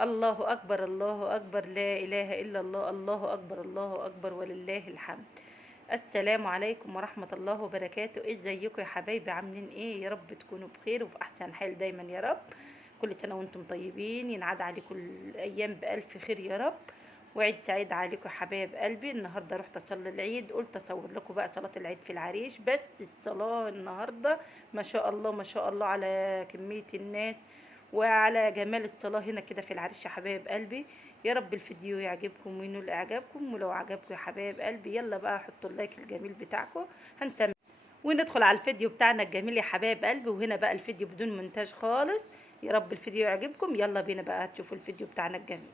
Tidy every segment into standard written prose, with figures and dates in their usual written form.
الله أكبر الله أكبر، لا إله إلا الله، الله أكبر الله أكبر ولله الحمد. السلام عليكم ورحمة الله وبركاته. ازيكم يا حبايبي؟ عاملين ايه؟ يا رب تكونوا بخير وفي أحسن حال دايما يا رب. كل سنة وانتم طيبين، ينعاد عليكم الأيام بألف خير يا رب، وعيد سعيد عليكم يا حبايب قلبي. النهارده رحت اصلي العيد، قلت اصور لكم بقى صلاة العيد في العريش. بس الصلاة النهارده ما شاء الله ما شاء الله على كمية الناس وعلى جمال الصلاة هنا كده في العريش يا حبايب قلبي. يا رب الفيديو يعجبكم وينول اعجابكم، ولو عجبكم يا حبايب قلبي يلا بقى حطوا اللايك الجميل بتاعكم. هنسمع وندخل على الفيديو بتاعنا الجميل يا حبايب قلبي. وهنا بقى الفيديو بدون مونتاج خالص. يا رب الفيديو يعجبكم، يلا بينا بقى تشوفوا الفيديو بتاعنا الجميل.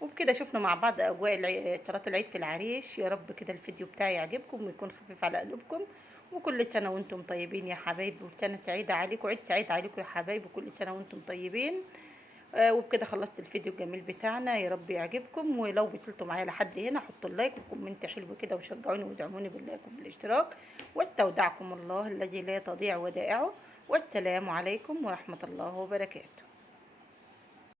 وبكده شفنا مع بعض اجواء صلاة العيد في العريش. يا رب كده الفيديو بتاعي يعجبكم ويكون خفيف على قلوبكم. وكل سنة وانتم طيبين يا حبايبي، وسنة سعيدة عليكم، عيد سعيد عليكم يا حبايبي، وكل سنة وانتم طيبين. وبكده خلصت الفيديو الجميل بتاعنا. يا رب يعجبكم، ولو وصلتوا معايا لحد هنا حطوا اللايك وكومنت حلو كده وشجعوني وادعموني باللايك وبالاشتراك. واستودعكم الله الذي لا تضيع ودائعه. والسلام عليكم ورحمة الله وبركاته.